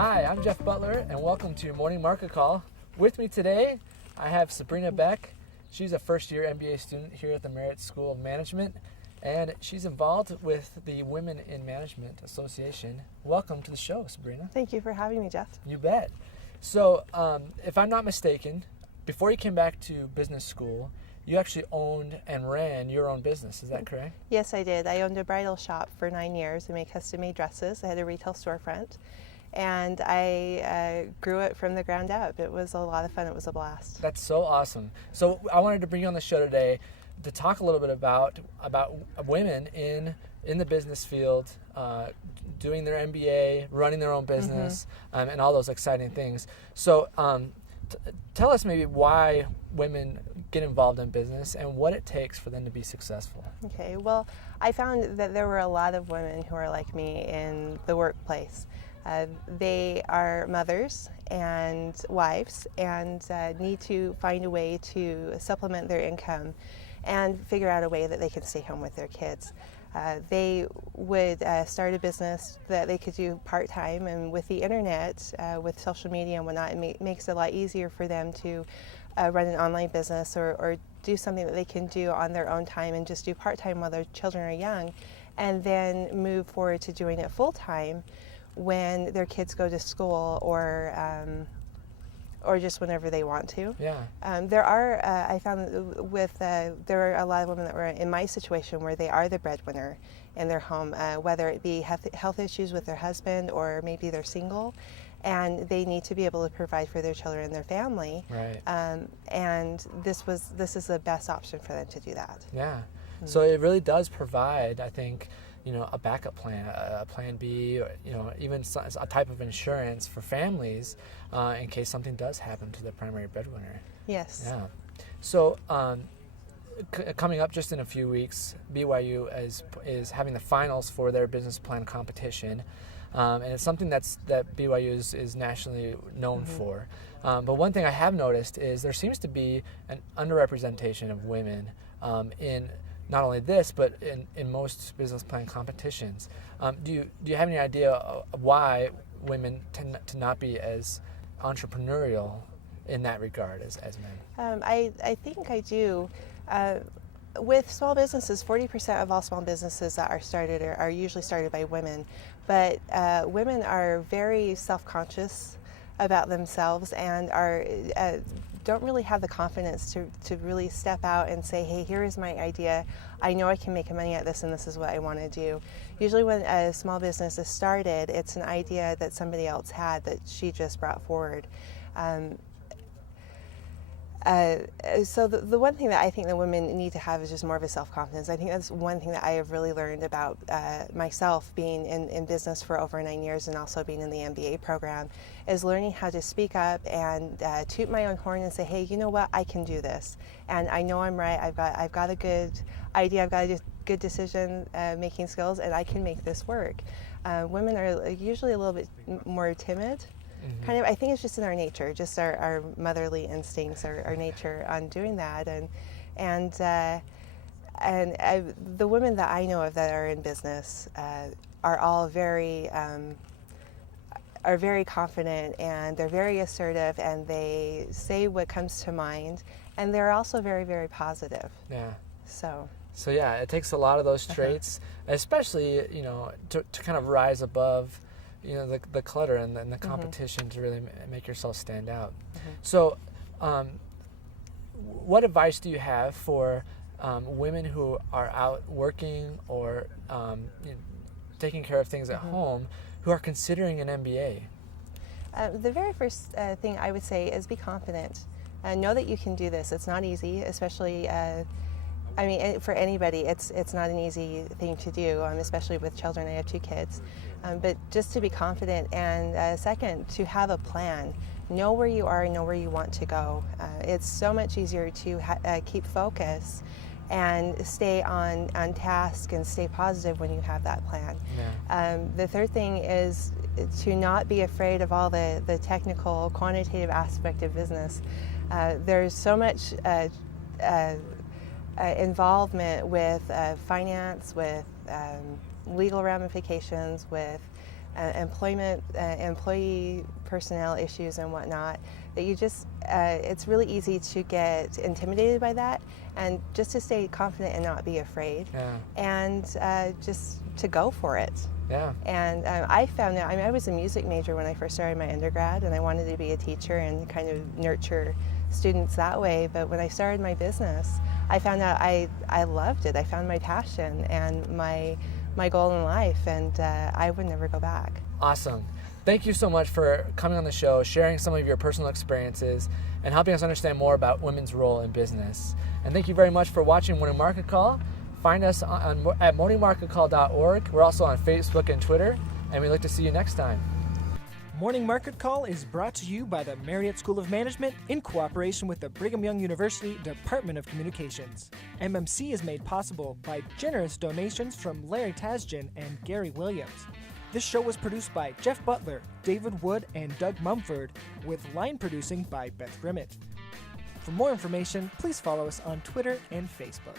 Hi, I'm Jeff Butler, and welcome to Morning Market Call. With me today, I have Sabrina Beck. She's a first-year MBA student here at the Merit School of Management, and she's involved with the Women in Management Association. Welcome to the show, Sabrina. Thank you for having me, Jeff. You bet. So, if I'm not mistaken, before you came back to business school, you actually owned and ran your own business. Is that correct? Yes, I did. I owned a bridal shop for 9 years. I made custom-made dresses. I had a retail storefront, and I grew it from the ground up. It was a lot of fun. It was a blast. That's so awesome. So I wanted to bring you on the show today to talk a little bit about women in the business field, doing their MBA, running their own business, and all those exciting things. So tell us maybe why women get involved in business and what it takes for them to be successful. Okay, well, I found that there were a lot of women who are like me in the workplace. They are mothers and wives and need to find a way to supplement their income and figure out a way that they can stay home with their kids. They would start a business that they could do part-time, and with the internet, with social media and whatnot, it makes it a lot easier for them to run an online business or do something that they can do on their own time and just do part-time while their children are young, and then move forward to doing it full-time when their kids go to school or just whenever they want to. Yeah. There are, I found there are a lot of women that were in my situation where they are the breadwinner in their home, whether it be health issues with their husband or maybe they're single, and they need to be able to provide for their children and their family. Right. And this is the best option for them to do that. Yeah. So it really does provide, I think, a backup plan, a plan B, or, even a type of insurance for families in case something does happen to the primary breadwinner. Yes. Yeah. So coming up just in a few weeks, BYU is having the finals for their business plan competition, and it's something that BYU is nationally known for. But one thing I have noticed is there seems to be an underrepresentation of women in not only this, but in most business plan competitions. Do you have any idea of why women tend to not be as entrepreneurial in that regard as men? I think I do. With small businesses, 40% of all small businesses that are started are usually started by women, but women are very self-conscious about themselves and don't really have the confidence to really step out and say, hey, here is my idea. I know I can make money at this, and this is what I want to do. Usually when a small business is started, it's an idea that somebody else had that she just brought forward. So the one thing that I think that women need to have is just more of a self-confidence. I think that's one thing that I have really learned about myself being in business for over 9 years and also being in the MBA program, is learning how to speak up and toot my own horn and say, hey, you know what, I can do this. And I know I'm right, I've got a good idea, I've got a good decision making skills, and I can make this work. Women are usually a little bit more timid. Kind of, I think it's just in our nature, just our motherly instincts, our nature on doing that, and the women that I know of that are in business are all very confident, and they're very assertive, and they say what comes to mind, and they're also very, very positive. Yeah. So yeah, it takes a lot of those traits, especially to kind of rise above the clutter and the competition to really make yourself stand out. So what advice do you have for women who are out working or taking care of things at home who are considering an MBA? The very first thing I would say is be confident. Know that you can do this. It's not easy, especially for anybody, it's not an easy thing to do, especially with children. I have 2 kids. But just to be confident, and second, to have a plan. Know where you are, know where you want to go. It's so much easier to keep focus and stay on task and stay positive when you have that plan. Yeah. The third thing is to not be afraid of all the technical, quantitative aspect of business. There's so much involvement with finance, with legal ramifications, with employee personnel issues and whatnot, that you just, it's really easy to get intimidated by that, and just to stay confident and not be afraid, and just to go for it. Yeah. And I found out, I was a music major when I first started my undergrad, and I wanted to be a teacher and kind of nurture students that way. But when I started my business, I found out I loved it. I found my passion and my goal in life, and I would never go back. Awesome. Thank you so much for coming on the show, sharing some of your personal experiences, and helping us understand more about women's role in business. And thank you very much for watching Morning Market Call. Find us at morningmarketcall.org. We're also on Facebook and Twitter, and we look to see you next time. Morning Market Call is brought to you by the Marriott School of Management in cooperation with the Brigham Young University Department of Communications. MMC is made possible by generous donations from Larry Tasjan and Gary Williams. This show was produced by Jeff Butler, David Wood, and Doug Mumford, with line producing by Beth Grimmett. For more information, please follow us on Twitter and Facebook.